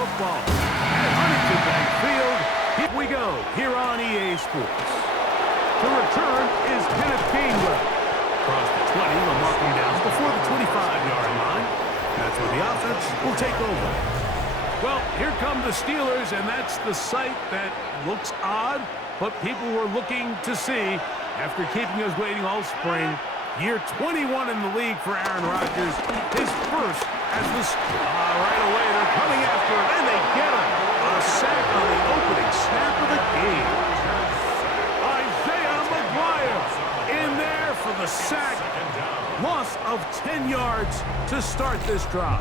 football. At Huntington Bank Field, here we go, here on EA Sports. The return is Kenneth Gainwell. Across the 20, they'll mark him down before the 25-yard line. That's where the offense will take over. Well, here come the Steelers, and that's the sight that looks odd, but people were looking to see after keeping us waiting all spring. Year 21 in the league for Aaron Rodgers. His first as the... right away, they're coming after him, and they get him. A sack on the opening snap of the game. Isaiah McGuire in there for the sack. Loss of 10 yards to start this drive.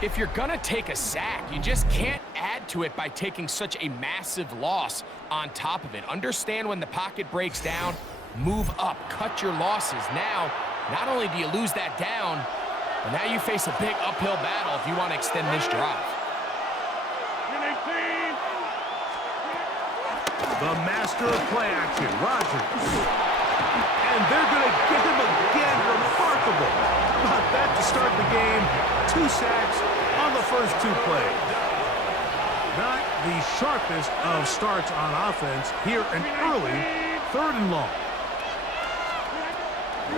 If you're going to take a sack, you just can't add to it by taking such a massive loss on top of it. Understand when the pocket breaks down, move up, cut your losses. Now, not only do you lose that down, but now you face a big uphill battle if you want to extend this drive. The master of play action, Rodgers. And they're going to get him again. Remarkable. About that to start the game. 2 sacks on the first 2 plays. Not the sharpest of starts on offense. Here an early 3rd and long.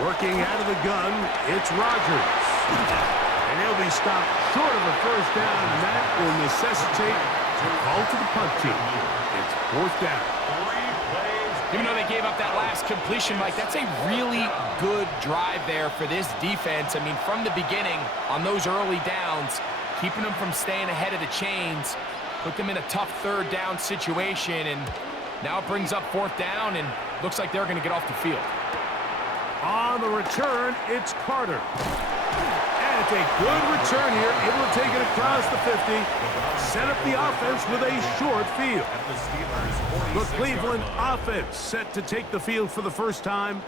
Working out of the gun, it's Rodgers. And he'll be stopped short of a first down, and that will necessitate a call to the punt team. It's 4th down. Even though they gave up that last completion, Mike, that's a really good drive there for this defense. I mean, from the beginning, on those early downs, keeping them from staying ahead of the chains, put them in a tough 3rd down situation, and now it brings up 4th down, and looks like they're going to get off the field. On the return, it's Carter. And it's a good return here, able to take it across the 50, set up the offense with a short field. The Cleveland offense set to take the field for the first time.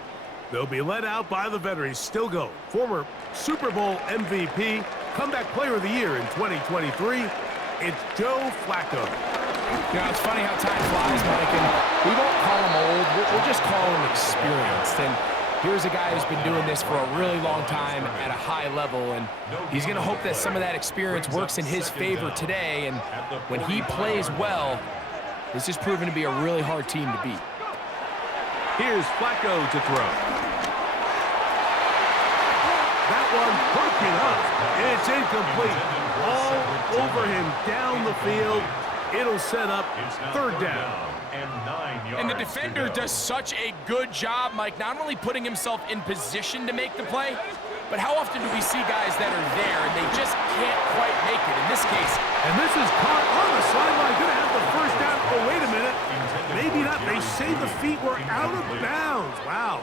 They'll be led out by the veterans, still go. Former Super Bowl MVP, comeback player of the year in 2023, it's Joe Flacco. You know, it's funny how time flies, Mike, and we won't call him old, we'll just call him experienced. And here's a guy who's been doing this for a really long time at a high level, and he's going to hope that some of that experience works in his favor today, and when he plays well, this is proven to be a really hard team to beat. Here's Flacco to throw. That one broken up. It's incomplete. All over him down the field. It'll set up 3rd down. And the defender does such a good job, Mike, not only putting himself in position to make the play, but how often do we see guys that are there and they just can't quite make it? In this case. And this is caught on the sideline. Going to have the first down. Oh, wait a minute. Maybe not. They say the feet were out of bounds. Wow.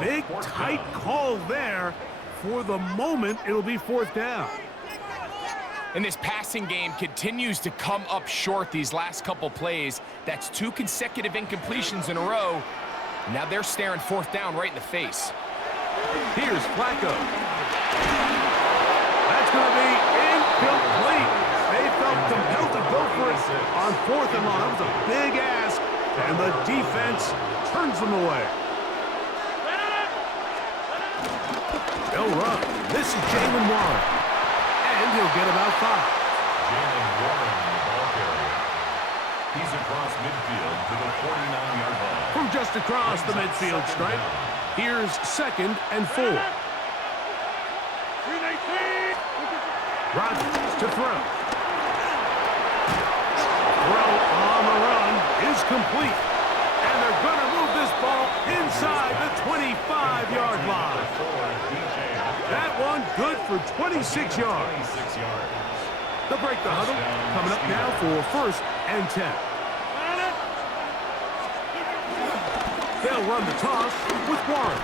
Big, tight call there. For the moment, it'll be 4th down. And this passing game continues to come up short these last couple plays. That's 2 consecutive incompletions in a row. Now they're staring 4th down right in the face. Here's Flacco. That's going to be incomplete. They felt compelled to go for it on 4th and long. That was a big ask, and the defense turns them away. They'll run. This is Jalen Warren. And he'll get about 5. Jalen Warren, the ball carrier. He's across midfield to the 49-yard line. From just across the midfield stripe, here's 2nd and 4. Rodgers to throw. Throw on the run is complete. And they're going to move this ball inside the 25-yard line. That one good for 26 yards. They'll break the huddle. Coming up now for 1st and 10. They'll run the toss with Warren.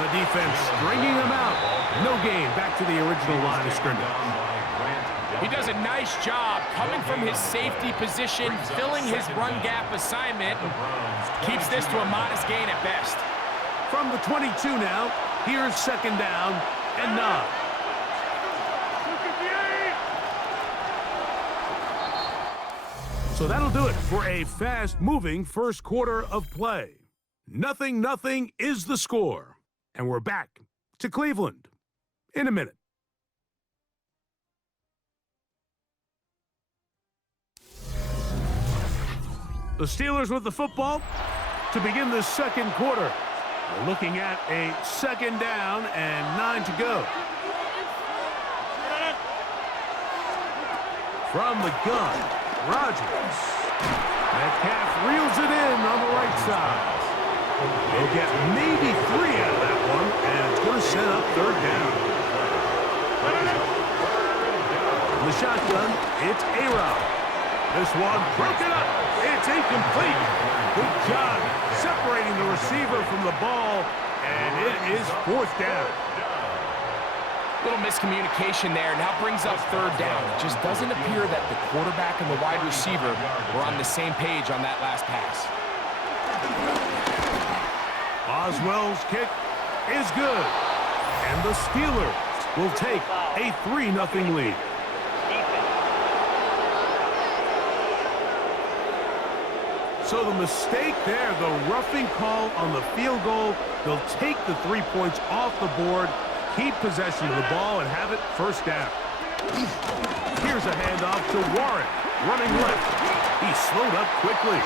The defense stringing them out. No gain. Back to the original line of scrimmage. He does a nice job coming from his safety position, filling his run gap assignment, keeps this to a modest gain at best. From the 22 now, here's 2nd down and 9. So that'll do it for a fast-moving first quarter of play. 0-0 is the score. And we're back to Cleveland in a minute. The Steelers with the football to begin the second quarter. We're looking at a second down and 9 to go. From the gun, Rodgers. Metcalf reels it in on the right side. They'll get maybe 3 out of that one, and it's going to set up third down. In the shotgun, it's A-Rod. This one broken up. It's incomplete. Good job separating the receiver from the ball, and it is fourth down. Little miscommunication there. Now brings up third down. It just doesn't appear that the quarterback and the wide receiver were on the same page on that last pass. Oswell's kick is good. And the Steelers will take a 3-0 lead. So the mistake there, the roughing call on the field goal, they'll take the 3 points off the board, keep possession of the ball, and have it first down. Here's a handoff to Warren, running left. He slowed up quickly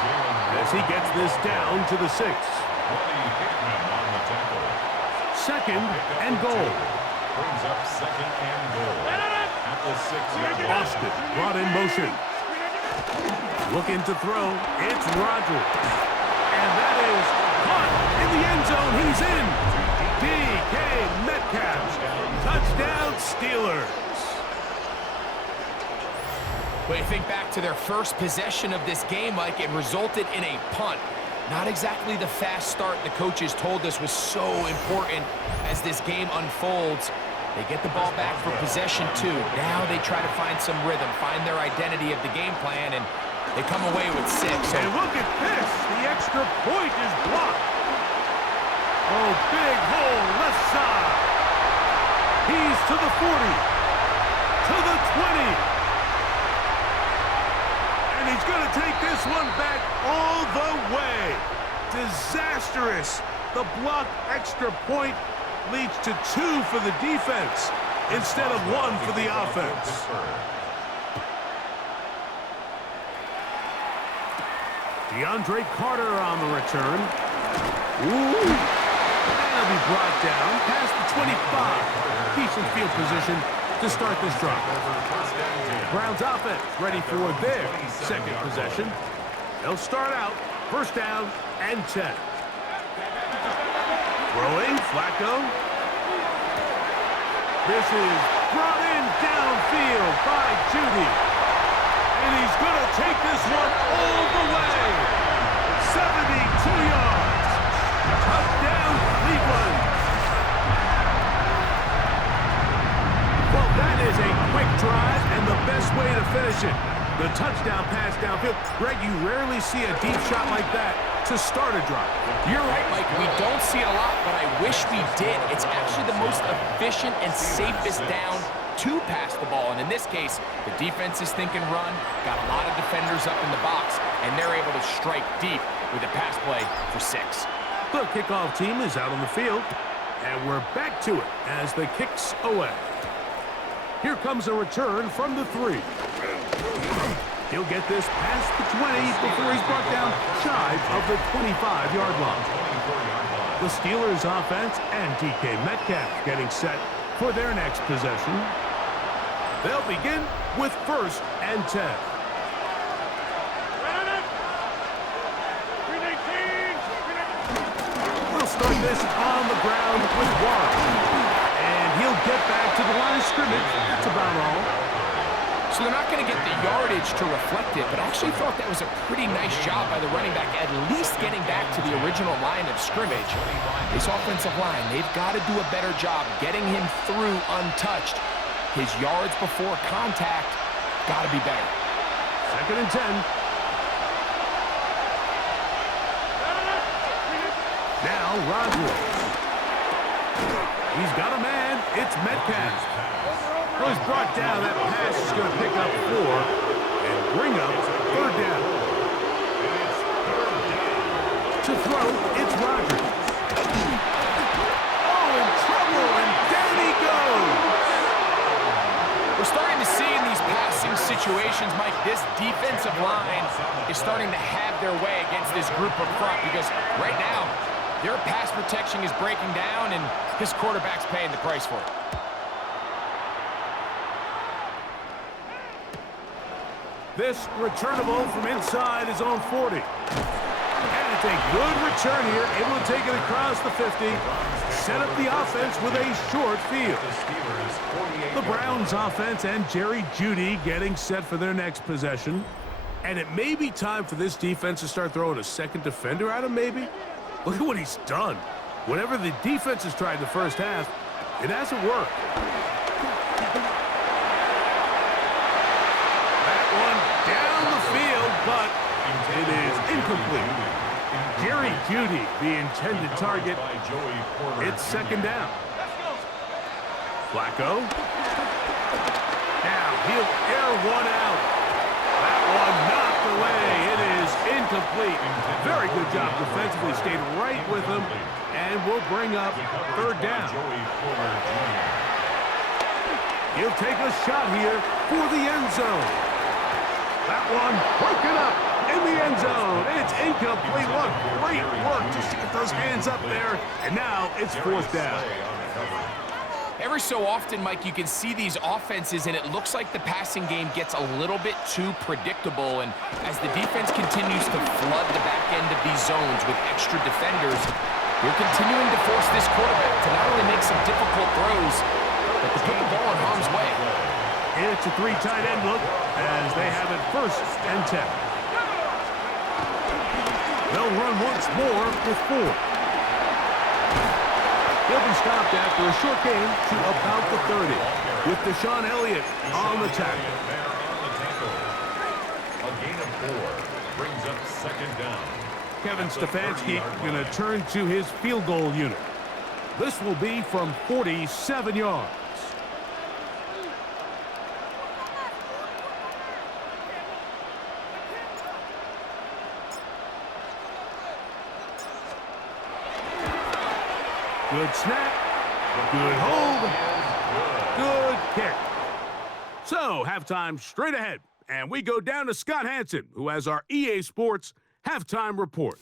as he gets this down to the 6. Second and goal. Brings up second and goal at the 6. Austin brought in motion. Looking to throw, it's Rodgers. And that is caught in the end zone. He's in. DK Metcalf. Touchdown, Steelers. When you think back to their first possession of this game, Mike, it resulted in a punt. Not exactly the fast start the coaches told us was so important as this game unfolds. They get the ball back for possession 2. Now they try to find some rhythm, find their identity of the game plan, and they come away with 6. So and look at this. The extra point is blocked. Oh, big hole left side. He's to the 40. To the 20. And he's going to take this one back all the way. Disastrous. The blocked extra point leads to 2 for the defense instead of 1 for the offense. DeAndre Carter on the return. Ooh. That'll be brought down past the 25. Decent field position to start this drive. Browns offense ready for their second possession. They'll start out first down and 10. Throwing, Flacco. This is brought in downfield by Judy. And he's going to take this one all the way. 72 yards. Touchdown, Cleveland. Well, that is a quick drive and the best way to finish it. The touchdown pass downfield. Greg, you rarely see a deep shot like that to start a drive. You're right, Mike. We don't see it a lot, but I wish we did. It's actually the most efficient and safest down to pass the ball. And in this case, the defense is thinking run, got a lot of defenders up in the box, and they're able to strike deep with a pass play for 6. The kickoff team is out on the field, and we're back to it as the kick's away. Here comes a return from the 3. He'll get this past the 20 before he's brought down shy of the 25-yard line. The Steelers offense and DK Metcalf getting set for their next possession. They'll begin with first and 10. We'll start this on the ground with Warren. And he'll get back to the line of scrimmage. That's about all. So they're not going to get the yardage to reflect it, but I actually thought that was a pretty nice job by the running back, at least getting back to the original line of scrimmage. This offensive line, they've got to do a better job getting him through untouched. His yards before contact got to be better. Second and 10. Now Rodgers. He's got a man. It's Metcalf. Well, he's brought down. That pass is going to pick up 4 and bring up third down. To throw, it's Rodgers. Oh, in trouble, and down he goes. We're starting to see in these passing situations, Mike, this defensive line is starting to have their way against this group up front because right now, their pass protection is breaking down, and his quarterback's paying the price for it. This returnable from inside his own 40. And it's a good return here, able to take it across the 50, set up the offense with a short field. The Browns offense and Jerry Jeudy getting set for their next possession. And it may be time for this defense to start throwing a second defender at him, maybe. Look at what he's done. Whatever the defense has tried the first half, it hasn't worked. That one down the field, but it is incomplete. Jerry Jeudy, the intended target. It's second down. Flacco. Now he'll air one out. That one knocked away. It is incomplete. Very good job defensively. Stayed right with him, and will bring up third down. He'll take a shot here for the end zone. That one broken up in the end zone. It's incomplete. What great work just to get those hands up there. And now it's fourth down. Every so often, Mike, you can see these offenses, and it looks like the passing game gets a little bit too predictable. And as the defense continues to flood the back end of these zones with extra defenders, they're continuing to force this quarterback to not only make some difficult throws, but to put the ball in harm's way. It's a three tight end look as they have it first and 10. They'll run once more with 4. He'll be stopped after a short gain to about the 30 with Deshaun Elliott on the tackle. A gain of 4 brings up second down. Kevin Stefanski going to turn to his field goal unit. This will be from 47 yards. Good snap, good hold, good kick. So, halftime straight ahead, and we go down to Scott Hanson, who has our EA Sports halftime report.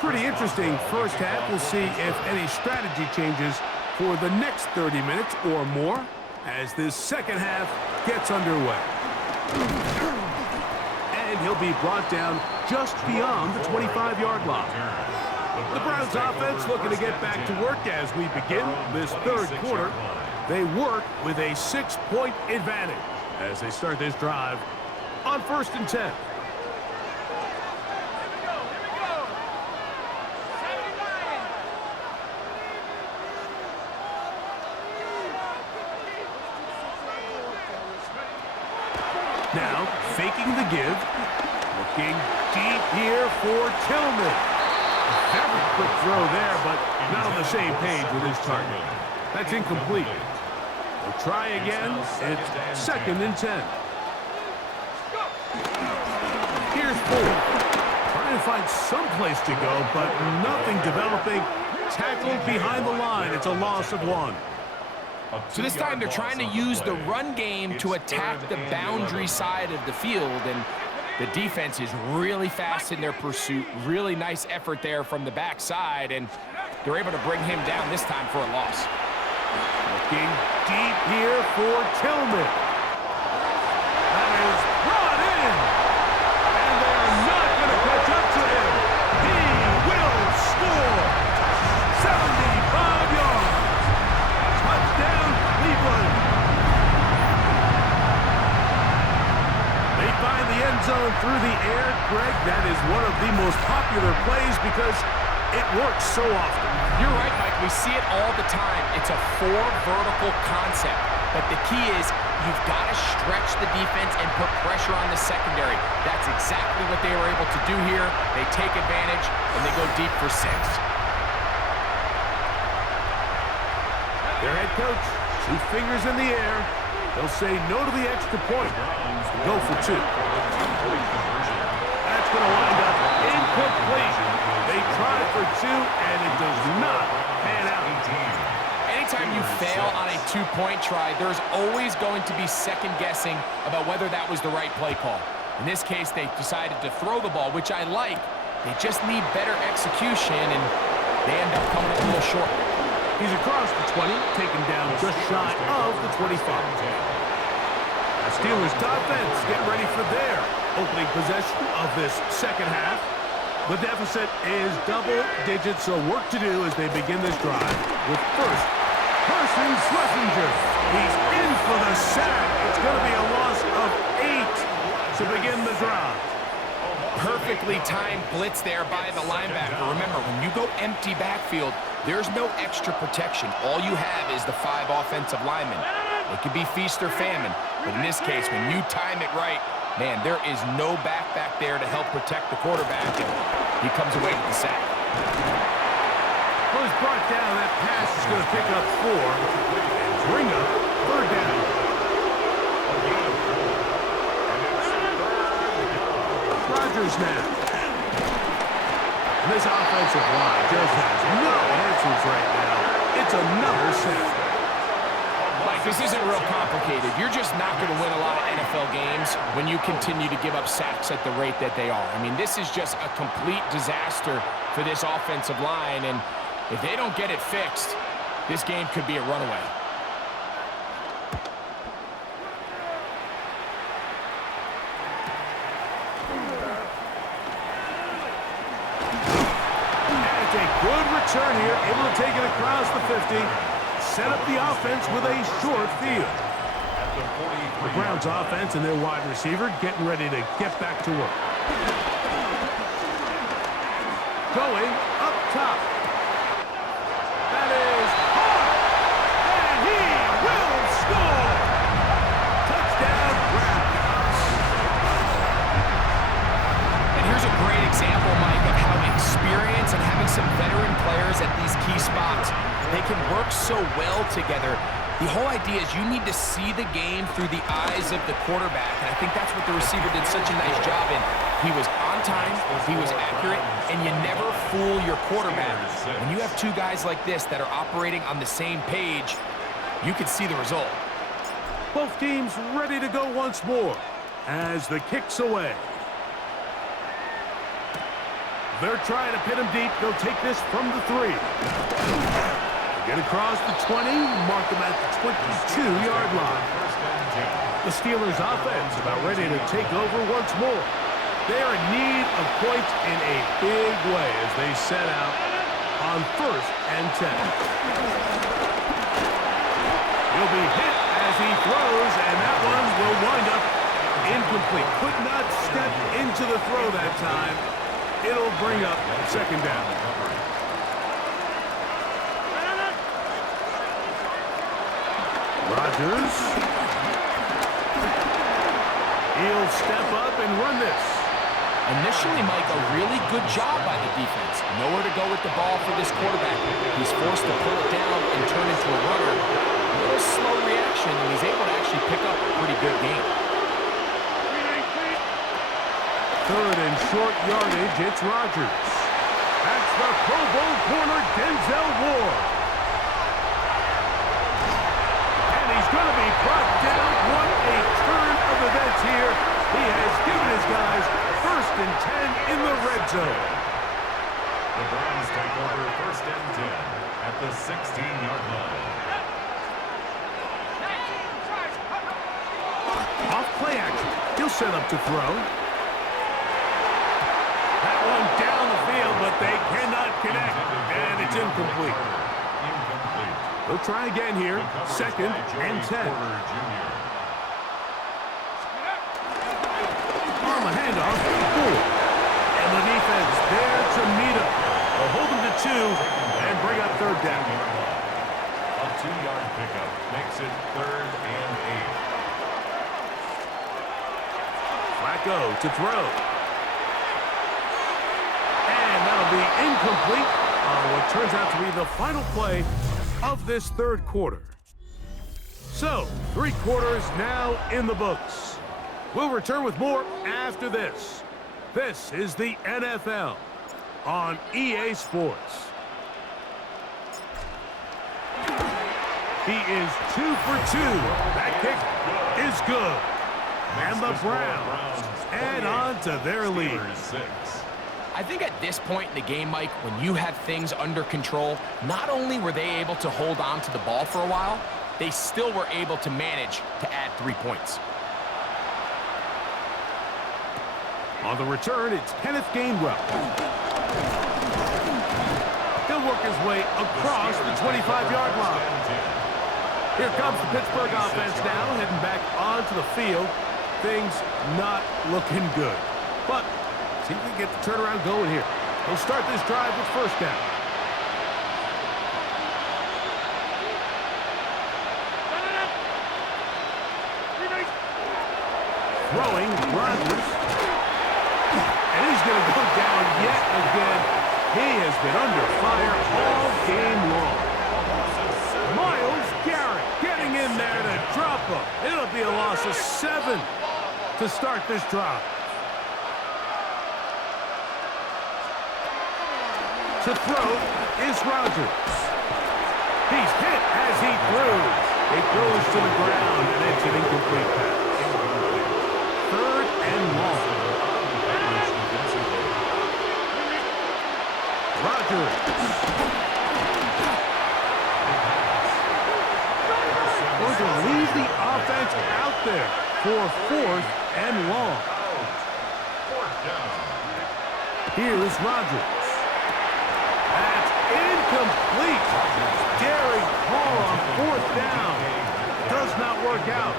Pretty interesting first half. We'll see if any strategy changes for the next 30 minutes or more as this second half gets underway. And he'll be brought down just beyond the 25-yard line. The Browns offense looking to get back to work as we begin this third quarter. They work with a 6-point advantage as they start this drive on first and 10. Now, faking the give. Looking deep here for Tillman. Very quick throw there, but not on the same page with his target. That's incomplete. We'll try again. It's second and 10. Here's 4. Trying to find some place to go, but nothing developing. Tackled behind the line. It's a loss of 1. So this time they're trying to use the run game to attack the boundary side of the field, and the defense is really fast in their pursuit. Really nice effort there from the backside, and they're able to bring him down this time for a loss. Looking deep here for Tillman. That is brought in, and they're not going to catch up to him. He will score. 75 yards. Touchdown, Cleveland. They find the end zone through the air. Greg, that is one of the most popular plays because it works so often. You're right, Mike. We see it all the time. It's a 4 vertical concept. But the key is you've got to stretch the defense and put pressure on the secondary. That's exactly what they were able to do here. They take advantage, and they go deep for 6. Their head coach, 2 fingers in the air. They'll say no to the extra point. Go for 2. That's going to wind up incomplete. They try for 2, and it does not pan out. fail on a two-point try, there's always going to be second-guessing about whether that was the right play call. In this case, they decided to throw the ball, which I like. They just need better execution, and they end up coming up a little short. He's across the 20, taken down just shy of the 25. The Steelers' offense getting ready for their opening possession of this second half. The deficit is double digits, so work to do as they begin this drive. With first, Carson Schlesinger. He's in for the sack. It's going to be a loss of 8 to begin the drive. Perfectly timed blitz there by the linebacker. Remember, when you go empty backfield, there's no extra protection. All you have is the 5 offensive linemen. It could be feast or famine, but in this case, when you time it right, man, there is no back there to help protect the quarterback, and he comes away with the sack. Well, he's brought down. That pass is going to pick up 4 and bring up third down. Rodgers now. This offensive line just has no answers right now. It's another sack. Mike, this isn't real complicated. You're just not going to win a lot of NFL games when you continue to give up sacks at the rate that they are. I mean, this is just a complete disaster for this offensive line, and if they don't get it fixed, this game could be a runaway. Good return here, able to take it across the 50. Set up the offense with a short field. The Browns offense and their wide receiver getting ready to get back to work. Going up top. That is hard. And he will score. Touchdown, Browns. And here's a great example, Mike, of how experience and having some veteran players at these key spots, they can work so well together. The whole idea is you need to see the game through the eyes of the quarterback, and I think that's what the receiver did such a nice job in. He was on time, he was accurate, and you never fool your quarterback. When you have two guys like this that are operating on the same page, you can see the result. Both teams ready to go once more as the kick's away. They're trying to pin him deep. They'll take this from the 3. Get across the 20, mark them at the 22-yard line. The Steelers' offense about ready to take over once more. They're in need of points in a big way as they set out on 1st and 10. He'll be hit as he throws, and that one will wind up incomplete. Could not step into the throw that time. It'll bring up 2nd down. Rodgers. He'll step up and run this. Initially, Mike, a really good job by the defense. Nowhere to go with the ball for this quarterback. He's forced to pull it down and turn into a runner. A little slow reaction, and he's able to actually pick up a pretty good game. 3rd and short yardage, it's Rodgers. That's the Pro Bowl corner, Denzel Ward. And he's going to be brought down. What a turn of events here. He has given his guys 1st and 10 in the red zone. The Browns take over 1st and 10 at the 16-yard line. Off play action. He'll set up to throw. That one down the field, but they cannot connect, and it's incomplete. They'll try again here. 2nd and 10. On the handoff, 4. And the defense there to meet him. They'll hold him to 2 and bring up 3rd down. A 2-yard pickup makes it 3rd and 8. Flacco to throw. Be incomplete on what turns out to be the final play of this 3rd quarter. So, 3 quarters now in the books. We'll return with more after this. This is the NFL on EA Sports. He is 2 for 2. That kick is good. And the Browns add on to their lead. I think at this point in the game, Mike, when you have things under control, not only were they able to hold on to the ball for a while, they still were able to manage to add 3 points. On the return, it's Kenneth Gainwell. He'll work his way across the 25-yard line. Here comes the Pittsburgh offense now, heading back onto the field. Things not looking good. But see if we can get the turnaround going here. They'll start this drive with first down. Throwing, Rodgers. And he's going to go down yet again. He has been under fire all game long. Myles Garrett getting in there to drop him. It'll be a loss of 7 to start this drive. To throw is Rodgers. He's hit as he throws. It goes to the ground, and it's an incomplete pass. 3rd and long. Rodgers. Going to leave the offense out there for 4th and long. Here's Rodgers. That's incomplete. Derek Hall on 4th down. Does not work out.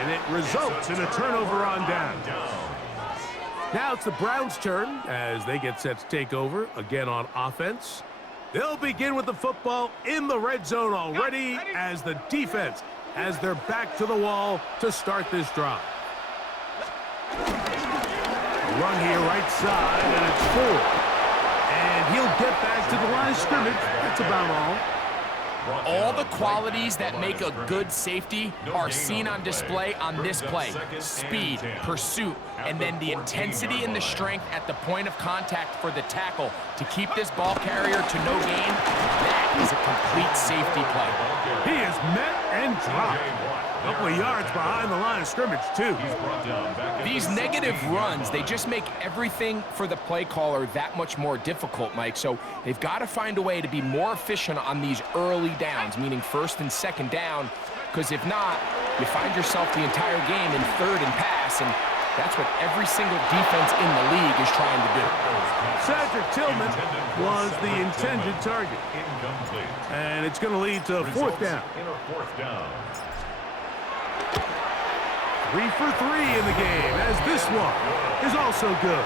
And it results in a turnover on down. Now it's the Browns' turn as they get set to take over again on offense. They'll begin with the football in the red zone already as the defense has their back to the wall to start this drive. A run here right side, and it's 4. And he'll get back to the line of scrimmage. That's about all. All the qualities that make a good safety are seen on display on this play. Speed, pursuit, and then the intensity and the strength at the point of contact for the tackle to keep this ball carrier to no gain. That is a complete safety play. He is met and dropped. A couple of yards behind the line of scrimmage, too. These negative runs, they just make everything for the play caller that much more difficult, Mike. So they've got to find a way to be more efficient on these early downs, meaning 1st and 2nd down, because if not, you find yourself the entire game in 3rd and pass, and that's what every single defense in the league is trying to do. Cedric Tillman was the intended target. And it's going to lead to 4th down. 3 for 3 in the game, as this one is also good.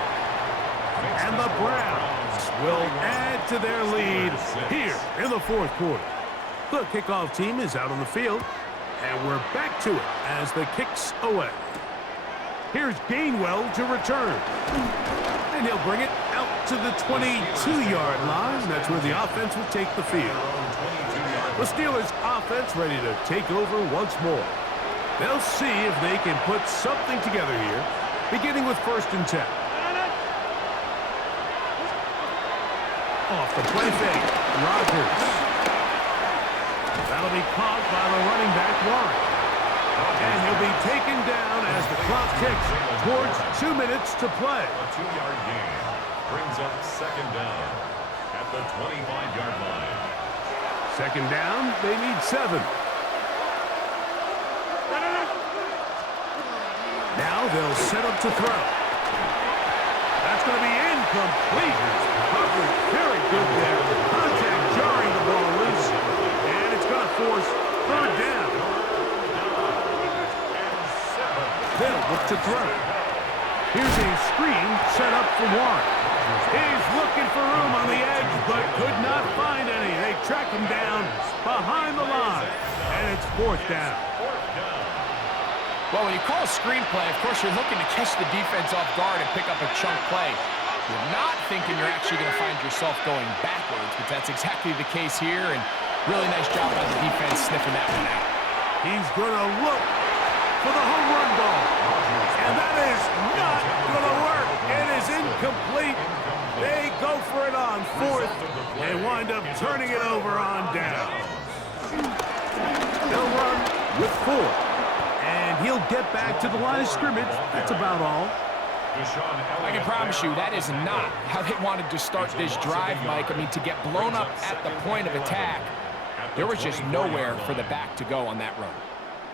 And the Browns will add to their lead here in the 4th quarter. The kickoff team is out on the field, and we're back to it as the kick's away. Here's Gainwell to return. And he'll bring it out to the 22-yard line. That's where the offense will take the field. The Steelers' offense ready to take over once more. They'll see if they can put something together here, beginning with 1st and 10. Off the play fake, Rodgers. That'll be caught by the running back, Warren. And he'll be taken down as the clock ticks towards 2 minutes to play. A 2-yard gain brings up 2nd down at the 25-yard line. 2nd down, they need 7. Now they'll set up to throw. That's going to be incomplete. Coverage very good there. Contact jarring the ball loose. And it's going to force 3rd down. They'll look to throw. Here's a screen set up for Warren. He's looking for room on the edge, but could not find any. They track him down behind the line. And it's 4th down. Well, when you call a screenplay, of course, you're looking to catch the defense off guard and pick up a chunk play. You're not thinking you're actually going to find yourself going backwards, but that's exactly the case here, and really nice job by the defense sniffing that one out. He's going to look for the home run ball, and that is not going to work. It is incomplete. They go for it on 4th. They wind up turning it over on down. with 4. And he'll get back to the line of scrimmage. That's about all. I can promise you that is not how they wanted to start this drive, Mike. I mean, to get blown up at the point of attack, there was just nowhere for the back to go on that run.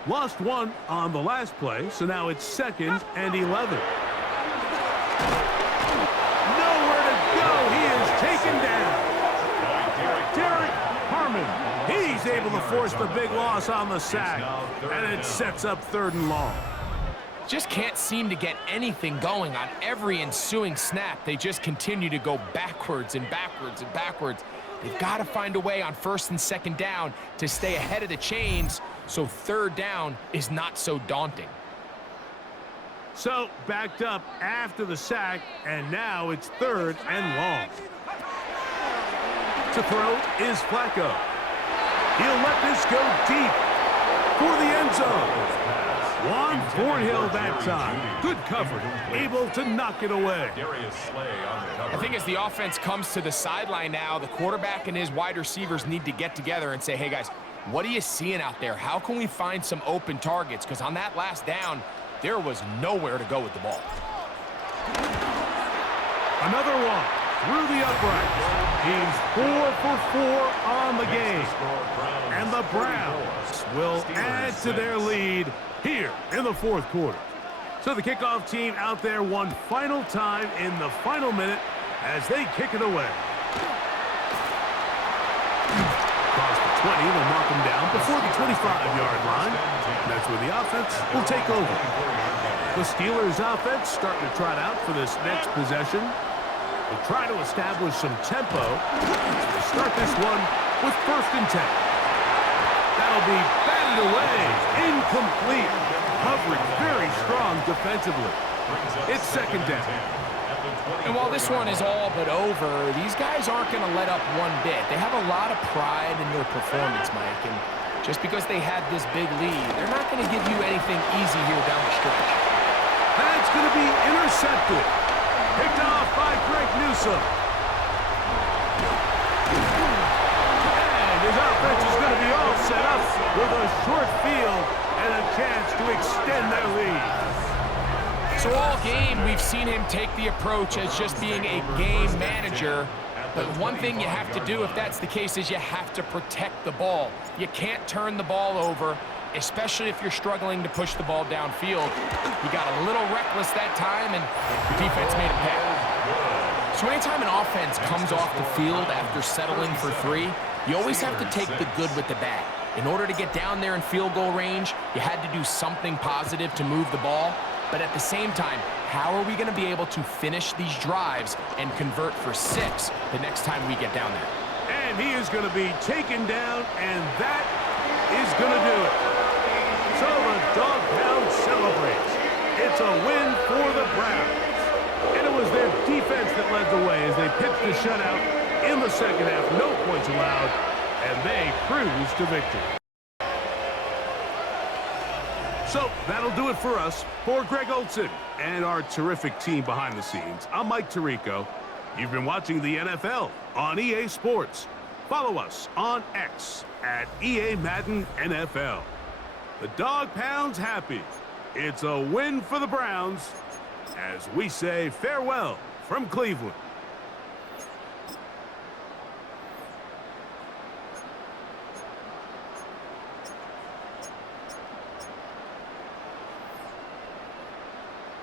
Lost 1 on the last play, so now it's 2nd and 11. Nowhere to go. He is taken down. Derek Harmon. He's able to force the big loss on the sack, and it sets up 3rd and long. Just can't seem to get anything going on every ensuing snap. They just continue to go backwards and backwards and backwards. They've got to find a way on 1st and 2nd down to stay ahead of the chains so 3rd down is not so daunting. So backed up after the sack, and now it's 3rd and long. To throw is Flacco. He'll let this go deep for the end zone. Juan Thornhill that time. Good coverage, able to knock it away. I think as the offense comes to the sideline now, the quarterback and his wide receivers need to get together and say, hey guys, what are you seeing out there? How can we find some open targets? Because on that last down, there was nowhere to go with the ball. Another one through the uprights. He's 4 for 4 on the game. And the Browns will add to their lead here in the 4th quarter. So the kickoff team out there one final time in the final minute as they kick it away. Across the 20, they'll mark him down before the 25-yard line. That's where the offense will take over. The Steelers offense starting to trot out for this next possession. They'll try to establish some tempo. They'll start this one with 1st and 10. That'll be batted away. Incomplete. Coverage very strong defensively. It's 2nd down. And while this one is all but over, these guys aren't going to let up one bit. They have a lot of pride in their performance, Mike. And just because they had this big lead, they're not going to give you anything easy here down the stretch. That's going to be intercepted. Picked off by Greg Newsome. And his offense is going to be all set up with a short field and a chance to extend their lead. So all game, we've seen him take the approach as just being a game manager. But one thing you have to do if that's the case is you have to protect the ball. You can't turn the ball over, especially if you're struggling to push the ball downfield. He got a little reckless that time, and the defense made him pay. So anytime an offense comes off the field after settling for 3, you always have to take the good with the bad. In order to get down there in field goal range, you had to do something positive to move the ball. But at the same time, how are we going to be able to finish these drives and convert for 6 the next time we get down there? And he is going to be taken down, and that is going to do it. So the Dog Pound celebrates. It's a win for the Browns. And it was their defense that led the way as they pitched the shutout in the 2nd half. No points allowed, and they cruise to victory. So that'll do it for us. For Greg Olson and our terrific team behind the scenes, I'm Mike Tirico. You've been watching the NFL on EA Sports. Follow us on X at EA Madden NFL. The Dog Pound's happy. It's a win for the Browns as we say farewell from Cleveland.